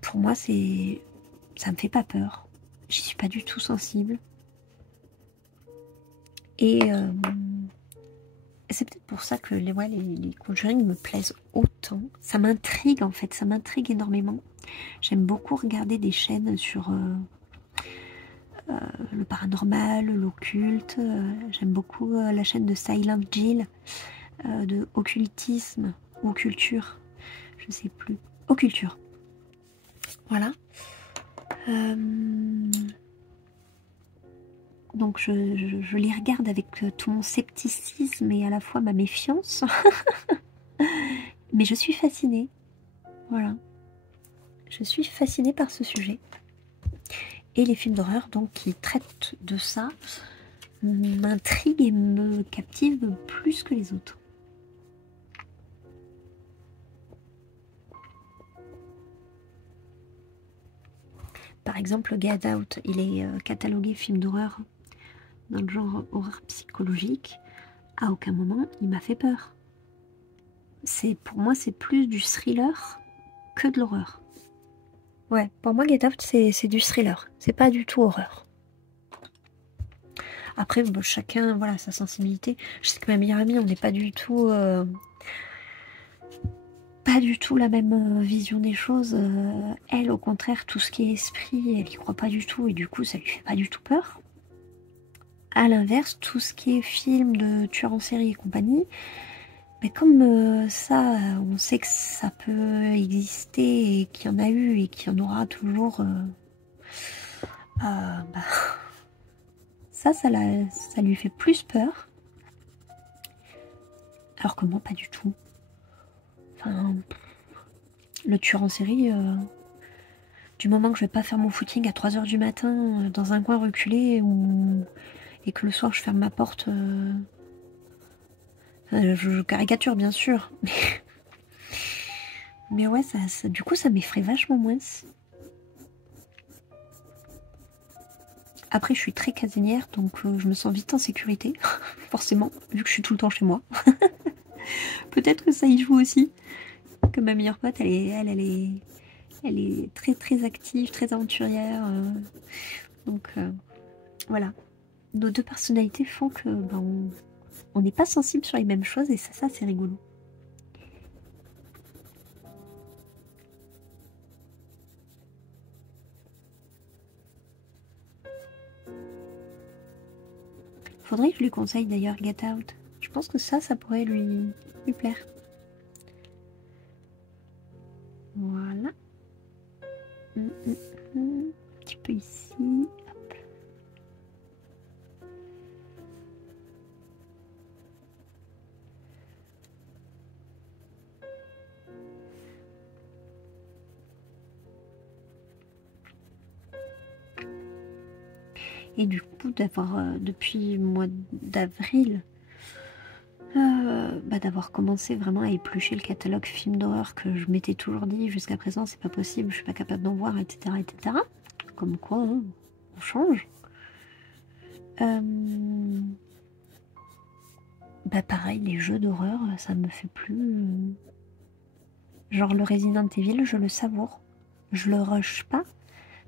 pour moi, ça me fait pas peur. J'y suis pas du tout sensible. Et c'est peut-être pour ça que les Conjuring me plaisent autant. Ça m'intrigue en fait, ça m'intrigue énormément. J'aime beaucoup regarder des chaînes sur le paranormal, l'occulte. J'aime beaucoup la chaîne de Silent Jill, de occultisme ou culture, je sais plus. Occulture. Voilà. Donc je les regarde avec tout mon scepticisme et à la fois ma méfiance. Mais je suis fascinée. Voilà. Je suis fascinée par ce sujet. Et les films d'horreur donc qui traitent de ça m'intriguent et me captivent plus que les autres. Par exemple, Get Out, il est catalogué film d'horreur dans le genre horreur psychologique. À aucun moment, il m'a fait peur. Pour moi, c'est plus du thriller que de l'horreur. Ouais, pour moi, Get Out, c'est du thriller. C'est pas du tout horreur. Après, bon, chacun, voilà, sa sensibilité. Je sais que ma meilleure amie, on n'est pas du tout... pas du tout la même vision des choses. Elle, au contraire, tout ce qui est esprit, elle y croit pas du tout. Et du coup, ça lui fait pas du tout peur. À l'inverse, tout ce qui est film de tueurs en série et compagnie... Mais comme ça, on sait que ça peut exister et qu'il y en a eu et qu'il y en aura toujours, bah, ça lui fait plus peur. Alors que moi, pas du tout. Enfin, le tueur en série, du moment que je vais pas faire mon footing à 3 h du matin dans un coin reculé et que le soir je ferme ma porte, je caricature bien sûr, mais ouais, du coup, ça m'effraie vachement moins. Après, je suis très casanière, donc je me sens vite en sécurité, forcément, vu que je suis tout le temps chez moi. Peut-être que ça y joue aussi. Que ma meilleure pote, elle est très très active, très aventurière. Donc voilà. Nos deux personnalités font que on n'est pas sensible sur les mêmes choses et ça c'est rigolo. Faudrait que je lui conseille d'ailleurs Get Out. Je pense que ça pourrait lui plaire. Voilà. Un petit peu ici. Et du coup, d'avoir, depuis le mois d'avril, d'avoir commencé vraiment à éplucher le catalogue film d'horreur que je m'étais toujours dit jusqu'à présent, c'est pas possible, je suis pas capable d'en voir, etc. etc. Comme quoi, hein, on change. Pareil, les jeux d'horreur, ça me fait plus... Genre le Resident Evil, je le savoure. Je le rush pas,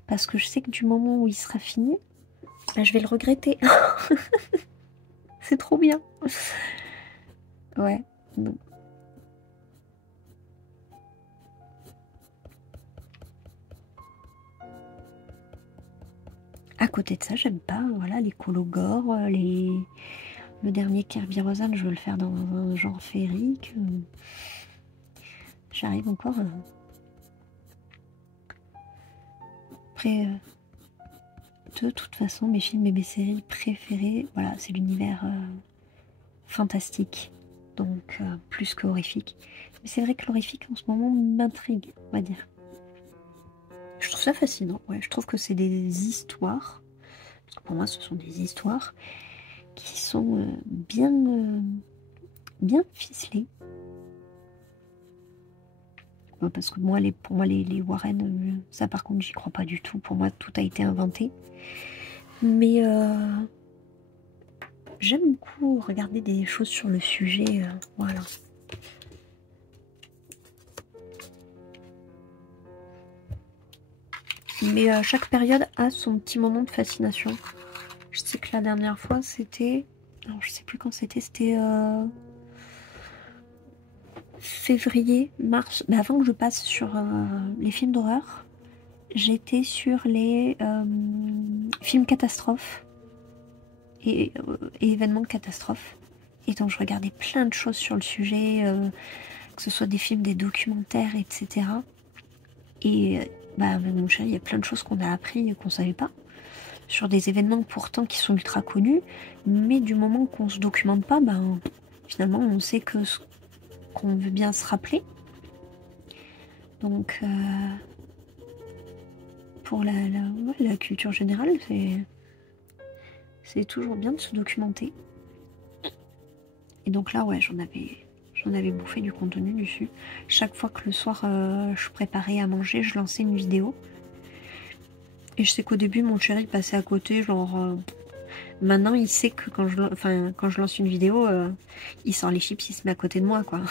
parce que je sais que du moment où il sera fini, je vais le regretter. C'est trop bien. Ouais. Non. À côté de ça, j'aime pas, voilà, les cologores, le dernier Kirby Rosan, je veux le faire dans un genre féerique. J'arrive encore. Après, de toute façon, mes films et mes séries préférées, voilà, c'est l'univers fantastique, donc plus que horrifique. Mais c'est vrai que l'horrifique en ce moment m'intrigue, on va dire. Je trouve ça fascinant, ouais. Je trouve que c'est des histoires, parce que pour moi ce sont des histoires qui sont bien ficelées. Parce que moi, pour moi les Warren, ça par contre j'y crois pas du tout. Pour moi tout a été inventé. Mais j'aime beaucoup regarder des choses sur le sujet, voilà. Mais chaque période a son petit moment de fascination. Je sais que la dernière fois c'était... Alors je sais plus quand c'était, février, mars. Mais avant que je passe sur les films d'horreur, j'étais sur les films catastrophes et événements catastrophes. Et donc je regardais plein de choses sur le sujet, que ce soit des films, des documentaires, etc. Et avec mon chéri, il y a plein de choses qu'on a appris et qu'on savait pas. Sur des événements pourtant qui sont ultra connus, mais du moment qu'on se documente pas, finalement on sait que ce qu'on veut bien se rappeler. Donc pour la culture générale, c'est toujours bien de se documenter. Et donc là, ouais, j'en avais bouffé du contenu dessus. Chaque fois que le soir je préparais à manger, je lançais une vidéo. Et je sais qu'au début, mon chéri passait à côté, genre... maintenant, il sait que quand je lance une vidéo, il sort les chips, il se met à côté de moi, quoi.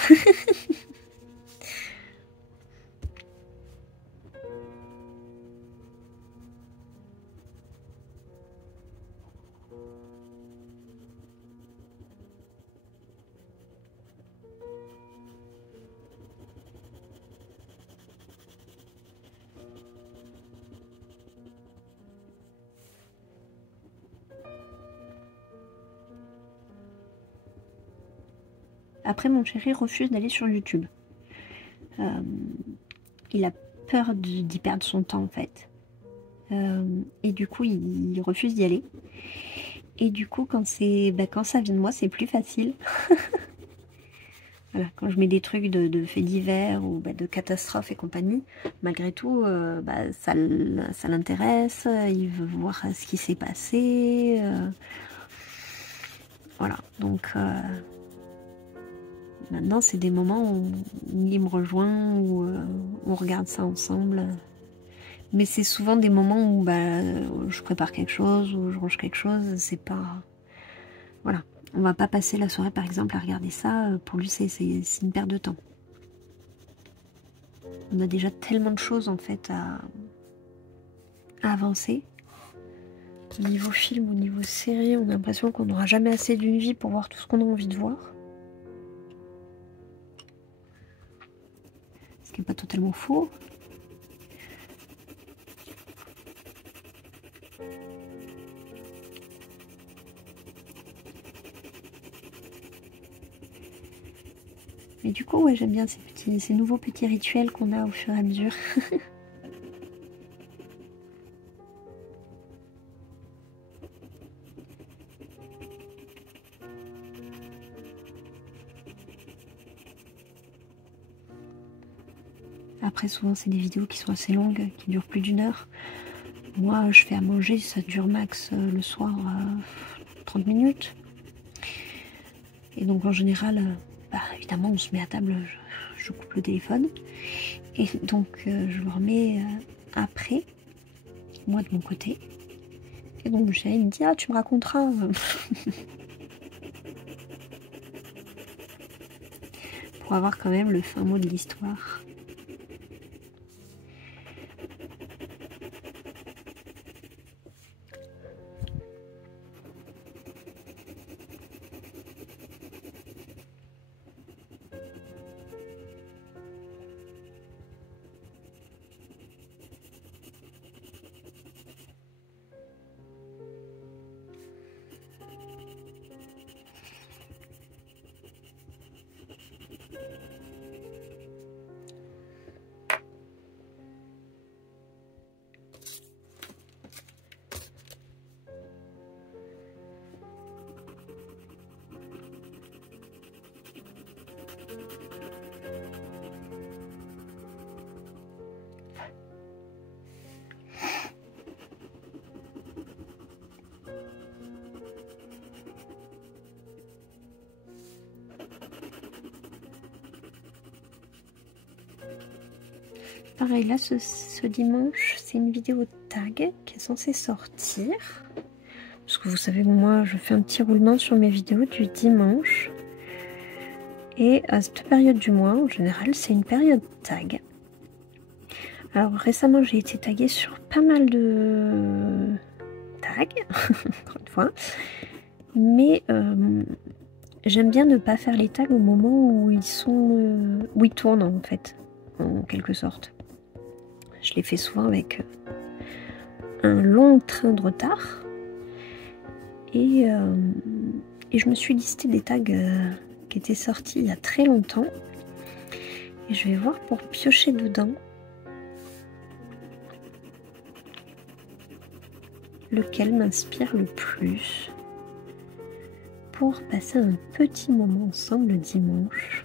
Après, mon chéri refuse d'aller sur YouTube. Il a peur d'y perdre son temps, en fait. Et du coup, il refuse d'y aller. Et du coup, quand ça vient de moi, c'est plus facile. Voilà, quand je mets des trucs de faits divers ou de catastrophes et compagnie, malgré tout, ça l'intéresse, il veut voir ce qui s'est passé. Voilà, donc maintenant c'est des moments où il me rejoint, où on regarde ça ensemble. Mais c'est souvent des moments où je prépare quelque chose, ou je range quelque chose, c'est pas... Voilà. On va pas passer la soirée par exemple à regarder ça, pour lui c'est une perte de temps. On a déjà tellement de choses en fait à avancer. Au niveau film, au niveau série, on a l'impression qu'on n'aura jamais assez d'une vie pour voir tout ce qu'on a envie de voir. Ce qui n'est pas totalement faux. Mais du coup, ouais, j'aime bien ces nouveaux petits rituels qu'on a au fur et à mesure. Après, souvent, c'est des vidéos qui sont assez longues, qui durent plus d'1 heure. Moi, je fais à manger, ça dure max le soir 30 minutes. Et donc en général, évidemment, on se met à table, je coupe le téléphone. Et donc je le remets après, moi de mon côté. Et donc mon chéri me dit, ah, tu me raconteras. Pour avoir quand même le fin mot de l'histoire. Pareil, là, ce dimanche, c'est une vidéo tag qui est censée sortir. Parce que vous savez, moi, je fais un petit roulement sur mes vidéos du dimanche. Et à cette période du mois, en général, c'est une période tag. Alors, récemment, j'ai été taguée sur pas mal de tags, encore une fois. Mais j'aime bien ne pas faire les tags au moment où ils sont... où ils tournent, en fait, en quelque sorte. Je les fais souvent avec un long train de retard. Et je me suis listé des tags qui étaient sortis il y a très longtemps. Et je vais voir pour piocher dedans lequel m'inspire le plus pour passer un petit moment ensemble le dimanche.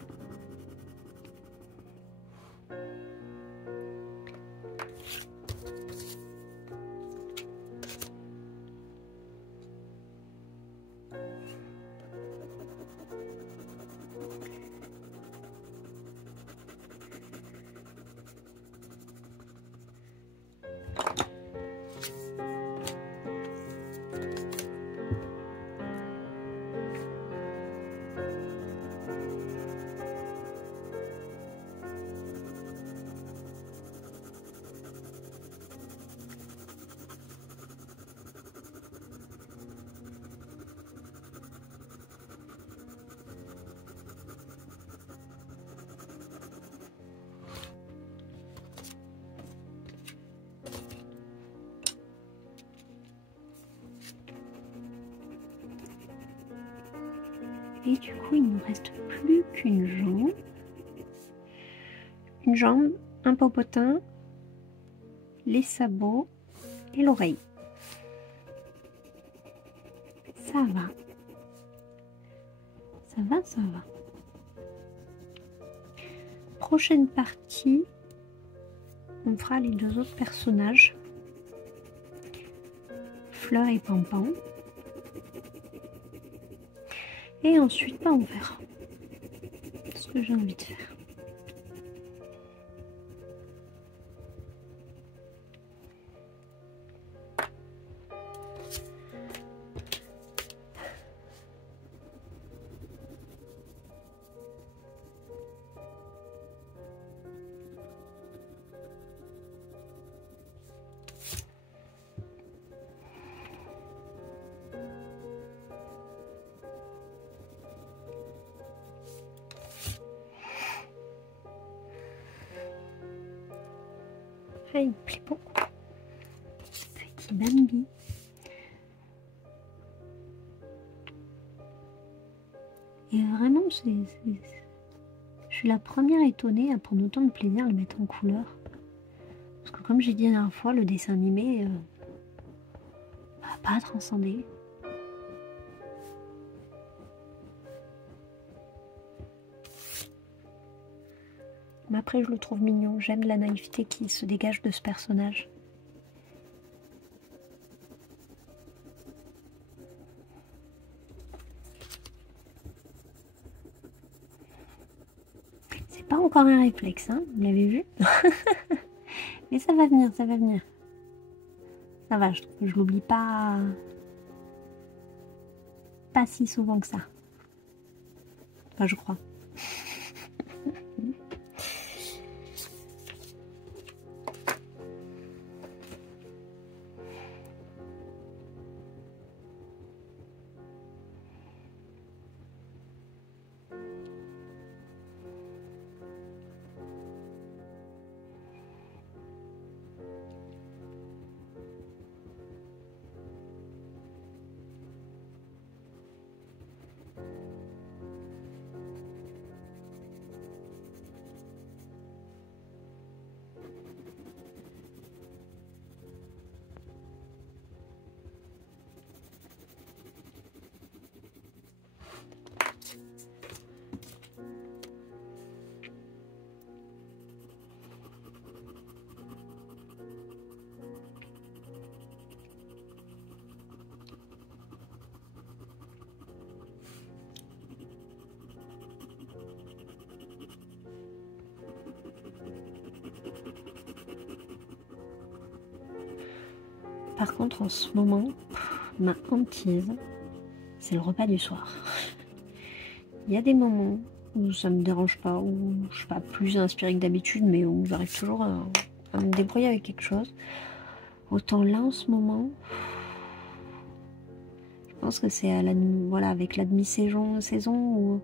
Et du coup, il ne nous reste plus qu'une jambe. Une jambe, un popotin, les sabots et l'oreille. Ça va. Ça va, ça va. Prochaine partie, on fera les deux autres personnages. Fleur et Pampan. Et ensuite, on verra ce que j'ai envie de faire. Ah, il me plaît beaucoup. Petit Bambi. Et vraiment, je suis la première étonnée à prendre autant de plaisir à le mettre en couleur. Parce que comme j'ai dit la dernière fois, le dessin animé n'a pas à transcender. Mais après, je le trouve mignon. J'aime la naïveté qui se dégage de ce personnage. encore un réflexe, hein, vous l'avez vu. Mais ça va venir, ça va venir. Ça va, je trouve que je l'oublie pas si souvent que ça. Enfin, je crois. Par contre, en ce moment, ma hantise, c'est le repas du soir. Il y a des moments où ça me dérange pas, où je suis pas plus inspirée que d'habitude, mais où j'arrive toujours à me débrouiller avec quelque chose. Autant là, en ce moment, je pense que c'est voilà, avec la demi-saison où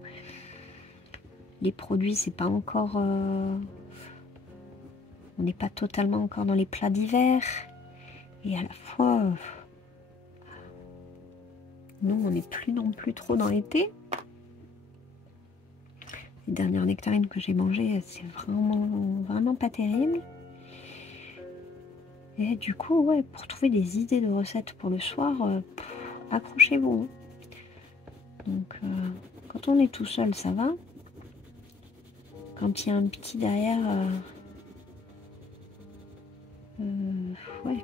les produits, c'est pas encore... on n'est pas totalement encore dans les plats d'hiver. Et à la fois, nous, on n'est plus non plus trop dans l'été. Les dernières nectarines que j'ai mangées, c'est vraiment pas terrible. Et du coup, ouais, pour trouver des idées de recettes pour le soir, accrochez-vous. Donc, quand on est tout seul, ça va. Quand il y a un petit derrière, ouais.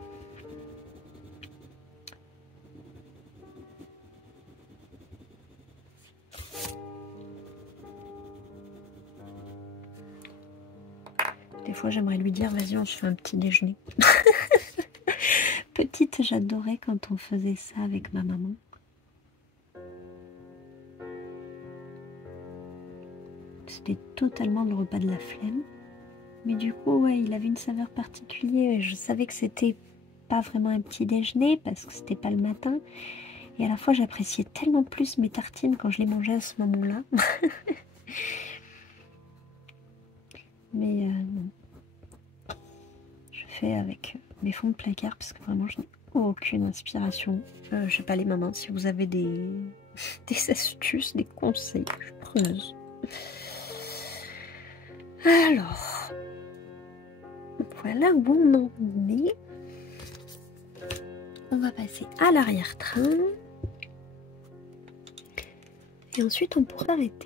Des fois, j'aimerais lui dire, vas-y, on se fait un petit déjeuner. Petite, j'adorais quand on faisait ça avec ma maman. C'était totalement le repas de la flemme. Mais du coup, ouais, il avait une saveur particulière. Et je savais que c'était pas vraiment un petit déjeuner parce que c'était pas le matin. Et à la fois, j'appréciais tellement plus mes tartines quand je les mangeais à ce moment-là. Mais non. Je fais avec mes fonds de placard parce que vraiment, je n'ai aucune inspiration. Je sais pas, les mamans, si vous avez des astuces, des conseils, je suis preneuse. Alors, voilà où on en est. On va passer à l'arrière-train. Et ensuite, on pourra arrêter.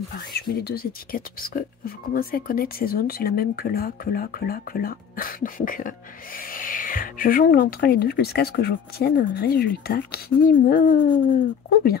Pareil, je mets les deux étiquettes parce que vous commencez à connaître ces zones, c'est la même que là, que là, que là, que là. Donc je jongle entre les deux jusqu'à ce que j'obtienne un résultat qui me convient.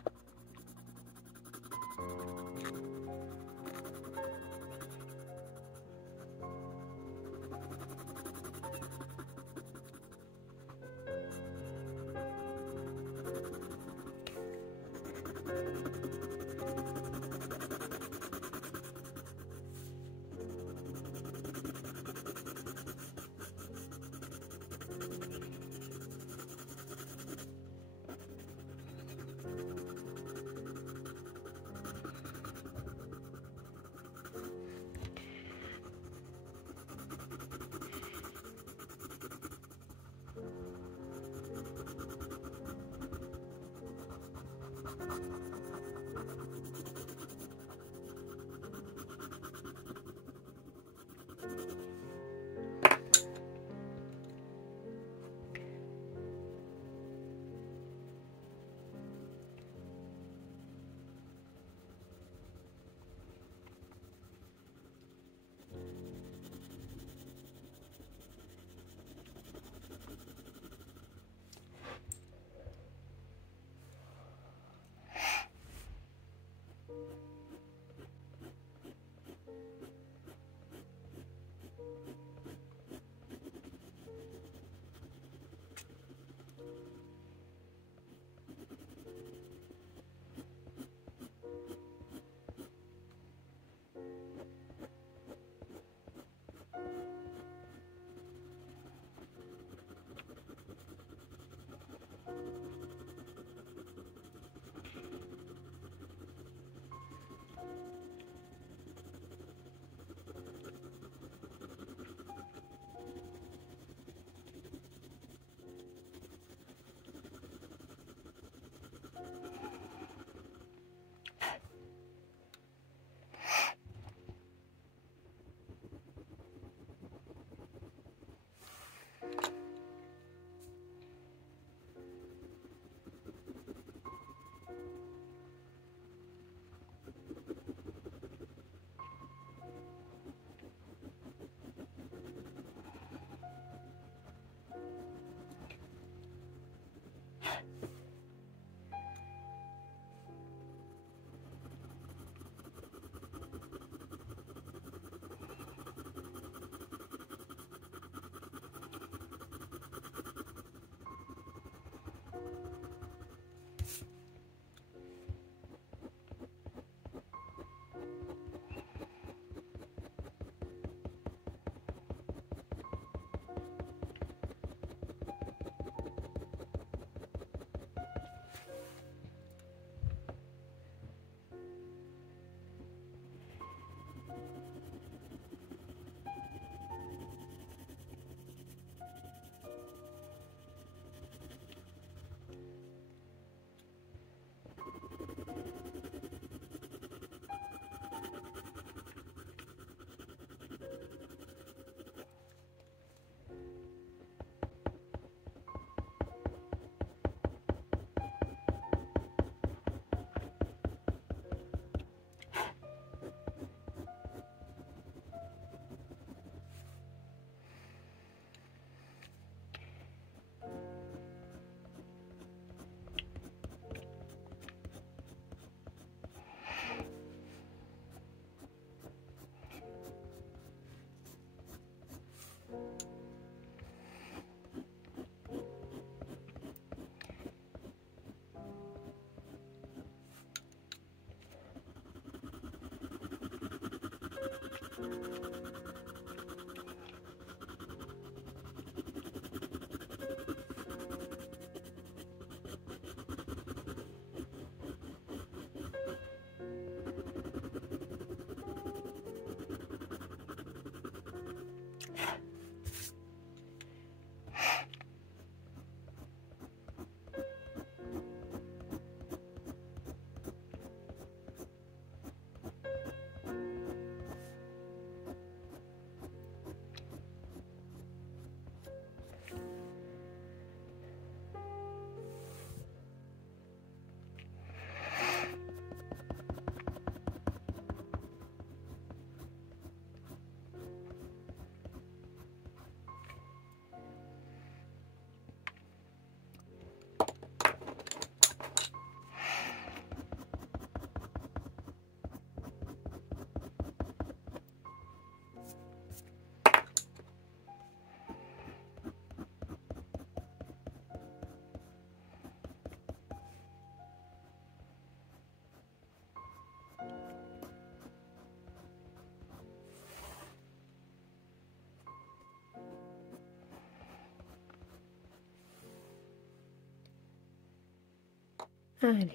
Allez,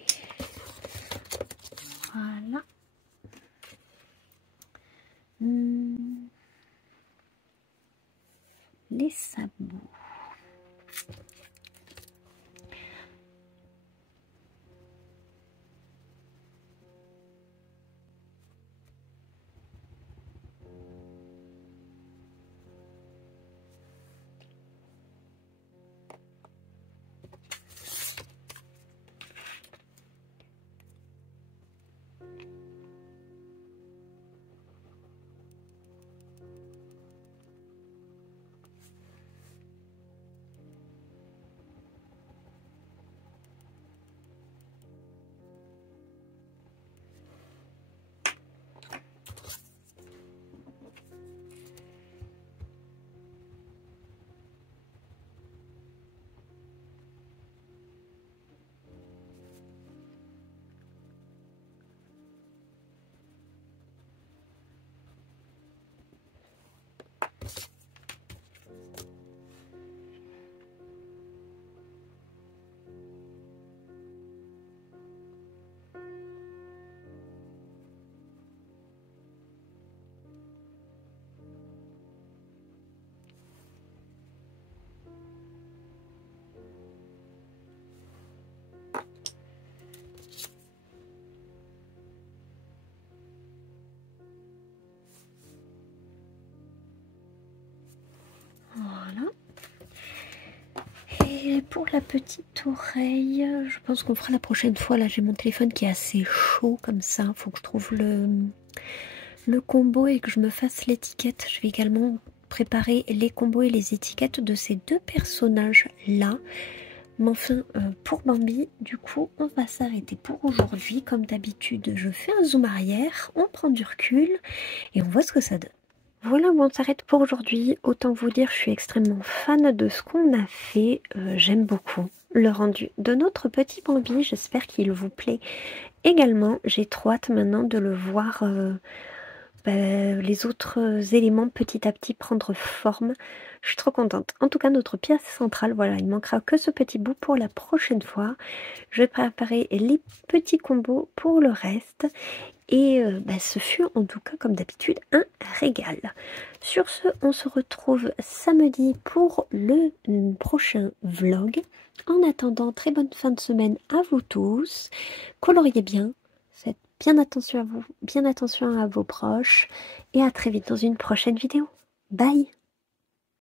voilà. Les sabots. Voilà. Et pour la petite oreille, je pense qu'on fera la prochaine fois. Là, j'ai mon téléphone qui est assez chaud comme ça. Il faut que je trouve le combo et que je me fasse l'étiquette. Je vais également préparer les combos et les étiquettes de ces deux personnages-là. Mais enfin, pour Bambi, du coup, on va s'arrêter pour aujourd'hui. Comme d'habitude, je fais un zoom arrière, on prend du recul et on voit ce que ça donne. Voilà où on s'arrête pour aujourd'hui. Autant vous dire, je suis extrêmement fan de ce qu'on a fait. J'aime beaucoup le rendu de notre petit Bambi. J'espère qu'il vous plaît également. J'ai trop hâte maintenant de le voir, les autres éléments petit à petit prendre forme. Je suis trop contente. En tout cas, notre pièce centrale, voilà, il manquera que ce petit bout pour la prochaine fois. Je vais préparer les petits combos pour le reste. Et ce fut en tout cas comme d'habitude un régal. Sur ce, on se retrouve samedi pour le prochain vlog. En attendant, très bonne fin de semaine à vous tous. Coloriez bien, faites bien attention à vous, bien attention à vos proches. Et à très vite dans une prochaine vidéo. Bye!